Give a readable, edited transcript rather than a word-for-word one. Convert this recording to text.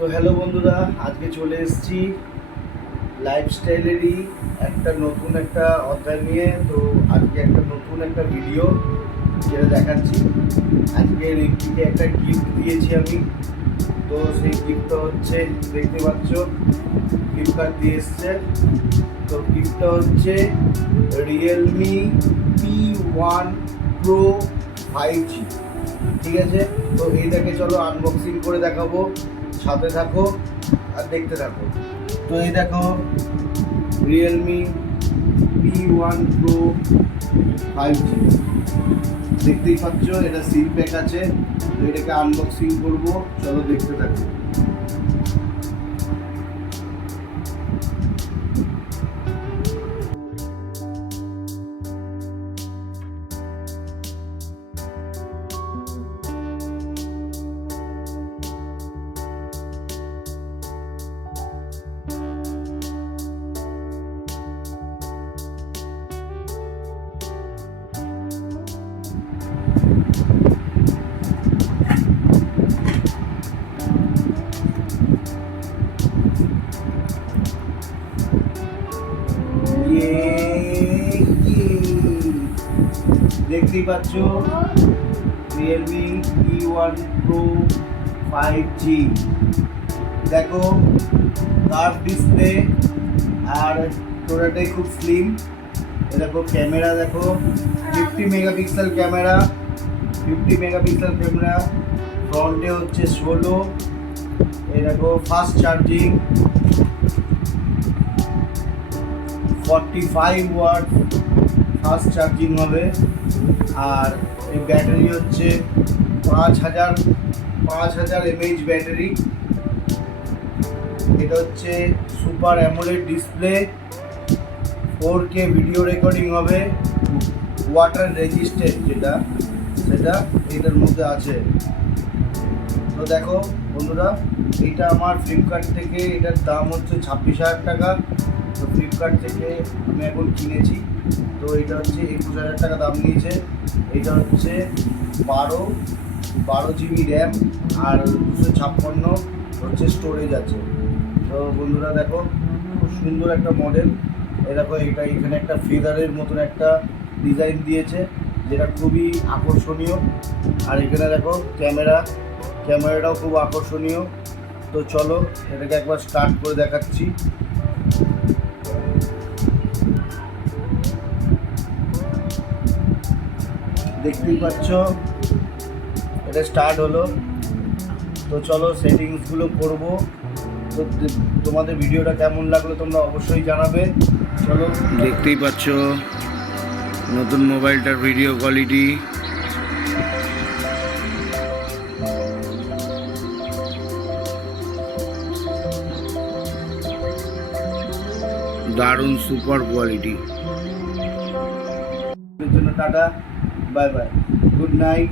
তো হ্যালো বন্ধুরা, আজকে চলে এসেছি লাইফস্টাইলেরই নতুন একটা অধ্যায় নিয়ে। তো আজকে নতুন একটা ভিডিও যেটা দেখাচ্ছি। আজকে রিঙ্কিকে একটা গিফট দিয়েছি আমি। তো সেই গিফটটা হচ্ছে, দেখতে পাচ্ছ ফ্লিপকার্ট দিয়ে এসছে। তো গিফটটা হচ্ছে রিয়েলমি P1 Pro 5G। ঠিক আছে, তো এইটাকে চলো আনবক্সিং করে দেখাবো, সাথে থাকো আর দেখতে থাকো। তো এই দেখো রিয়েলমি P1 Pro 5G, দেখতেই পাচ্ছ এটা সিল প্যাক আছে। তো এটাকে আনবক্সিং করবো, চলো দেখতে থাকো। দেখতেই পাচ্ছ রিয়েলমি P1 Pro 5G। দেখো কার্ভ ডিসপ্লে আর টোটালটাই খুব স্লিম। দেখো ক্যামেরা, দেখো 50 মেগাপিক্সেল ক্যামেরা, ফ্রন্টে হচ্ছে 16। এই দেখো fast charging, 45 watt fast charging হবে। আর এই ব্যাটারি হচ্ছে 5000 mAh ব্যাটারি। এটা হচ্ছে super AMOLED display, 4K video recording হবে, ওয়াটার রেজিস্ট্যান্ট সেটা এটার মধ্যে আছে। তো দেখো বন্ধুরা, এটা আমার ফ্লিপকার্ট থেকে, এটার দাম হচ্ছে 26,000 টাকা। তো ফ্লিপকার্ট থেকে আমি এখন কিনেছি। তো এটা হচ্ছে 21,000 টাকা দাম নিয়েছে। এটা হচ্ছে 12 জিবি র্যাম আর 256 হচ্ছে স্টোরেজ আছে। তো বন্ধুরা দেখো খুব সুন্দর একটা মডেল। এই দেখো এখানে একটা ফেদারের মতন একটা ডিজাইন দিয়েছে, যেটা খুবই আকর্ষণীয়। আর এখানে দেখো ক্যামেরাটাও খুব আকর্ষণীয়। তো চলো এটাকে একবার স্টার্ট করে দেখাচ্ছি। দেখতেই পাচ্ছ এটা স্টার্ট হলো। তো চলো সেটিংসগুলো করবো। তো তোমাদের ভিডিওটা কেমন লাগলো তোমরা অবশ্যই জানাবে। চলো, দেখতেই পাচ্ছ নতুন মোবাইলটার ভিডিও কোয়ালিটি। দারুণ সুপার কোয়ালিটি। এর জন্য tata, bye bye, good night.